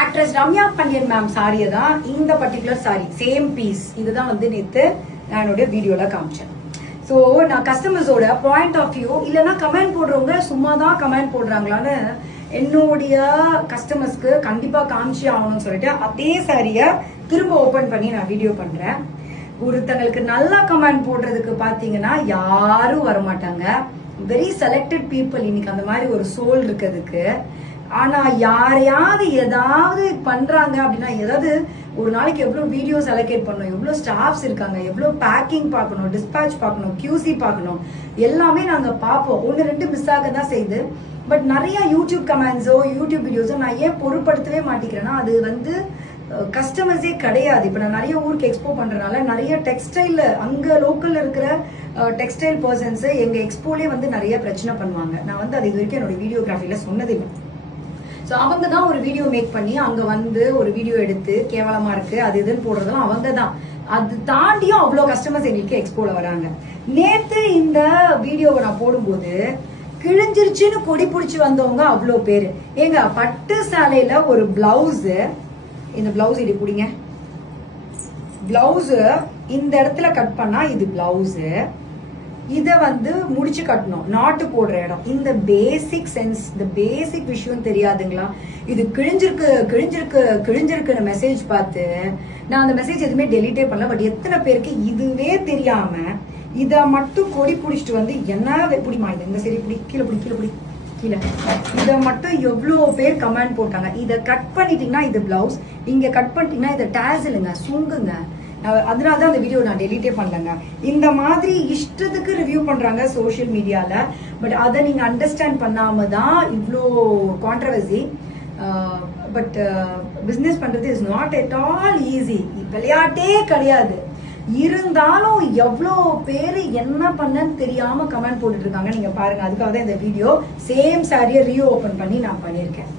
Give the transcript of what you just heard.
Actress Ramya Pandian ma'am சாரியை தான் இந்த பர்டிகுலர் சாரி சேம் பீஸ் இதுதான் வந்து நேற்று நான் என்னுடைய வீடியோல காமிச்சேன். ஸோ நான் கஸ்டமர்ஸோட பாயிண்ட் ஆஃப் வியூ இல்லைன்னா கமெண்ட் போடுறவங்க சும்மா தான் கமெண்ட் போடுறாங்களான்னு என்னுடைய கஸ்டமர்ஸ்க்கு கண்டிப்பாக காமிச்சு ஆகணும்னு சொல்லிட்டு அதே சாரியை திரும்ப ஓப்பன் பண்ணி நான் வீடியோ பண்ணுறேன் ஒருத்தங்களுக்கு நல்லா கமெண்ட் போடுறதுக்கு பார்த்தீங்கன்னா யாரும் வரமாட்டாங்க. வெரி செலக்டட் பீப்புள் இன்னைக்கு அந்த மாதிரி ஒரு சோல் இருக்கிறதுக்கு. ஆனா யாரையாவது ஏதாவது பண்றாங்க அப்படின்னா ஏதாவது ஒரு நாளைக்கு எவ்வளவு வீடியோஸ் அலோகேட் பண்ணணும் எவ்வளவு ஸ்டாஃப்ஸ் இருக்காங்க எவ்வளவு பேக்கிங் பார்க்கணும் டிஸ்பேச் பார்க்கணும் கியூசி பார்க்கணும் எல்லாமே நாங்க பார்ப்போம். ஒன்று ரெண்டு மிஸ் ஆக தான் செய்யுது. பட் நிறைய யூடியூப் கமெண்ட்ஸோ யூடியூப் வீடியோஸோ நான் ஏன் பொருட்படுத்தவே மாட்டேங்கிறேன்னா அது வந்து கஸ்டமர்ஸே கிடையாது. இப்போ நான் நிறைய ஊருக்கு எக்ஸ்போ பண்ணுறனால நிறைய டெக்ஸ்டைலில் அங்கே லோக்கலில் இருக்கிற டெக்ஸ்டைல் பர்சன்ஸ் எங்கள் எக்ஸ்போலே வந்து நிறைய பிரச்சனை பண்ணுவாங்க. நான் வந்து அது இது வரைக்கும் என்னோட வீடியோகிராஃபியில் சொன்னதில்லை. ஸோ அவங்க தான் ஒரு வீடியோ மேக் பண்ணி அங்கே வந்து ஒரு வீடியோ எடுத்து கேவலமா இருக்கு அது இதுன்னு போடுறதும் அவங்க தான். அது தாண்டியும் அவ்வளோ கஸ்டமர்ஸ் எங்களுக்கு எக்ஸ்போல வராங்க. நேற்று இந்த வீடியோவை நான் போடும்போது கிழிஞ்சிருச்சுன்னு கொடி பிடிச்சி வந்தவங்க அவ்வளோ பேர். ஏங்க பட்டு சேலையில் ஒரு பிளவுஸு இந்த பிளவுஸ் இது பிடிங்க. பிளவுஸு இந்த இடத்துல கட் பண்ணால் இது பிளவுஸு இதை வந்து முடிச்சு கட்டணும். நாட்டு போடுற இடம். இந்த பேசிக் சென்ஸ் இந்த பேசிக் விஷயம் தெரியாதுங்களா? இது கிழிஞ்சிருக்கு கிழிஞ்சிருக்கு கிழிஞ்சிருக்குன்னு மெசேஜ் பார்த்து நான் அந்த மெசேஜ் எதுவுமே டெலிட்டே பண்ணல பட் எத்தனை பேருக்கு இதுவே தெரியாம இத மட்டும் கொடி பிடிச்சிட்டு வந்து என்ன பிடிமா இது இந்த சரி பிடி கீழே பிடி கீழே பிடி கீழே. இத மட்டும் எவ்வளோ பேர் கமெண்ட் போட்டாங்க. இத கட் பண்ணிட்டீங்கன்னா இது பிளவுஸ் இங்க கட் பண்ணிட்டீங்கன்னா இதை டேசலுங்க சுங்குங்க. நான் அதனால தான் அந்த வீடியோ நான் டெலிட்டே பண்ணலங்க. இந்த மாதிரி இஷ்டத்துக்கு ரிவ்யூ பண்ணுறாங்க சோஷியல் மீடியாவில் பட் அதை நீங்கள் அண்டர்ஸ்டாண்ட் பண்ணாமல் தான் இவ்வளோ கான்ட்ரவர்சி பட் பிஸ்னஸ் பண்ணுறது is not at all easy விளையாட்டே கிடையாது. இருந்தாலும் எவ்வளோ பேர் என்ன பண்ணன்னு தெரியாமல் கமெண்ட் போட்டுட்டு இருக்காங்க பாருங்கள் அதுக்காக தான் இந்த வீடியோ சேம் சாரியை ரீ ஓப்பன் பண்ணி நான் பண்ணியிருக்கேன்.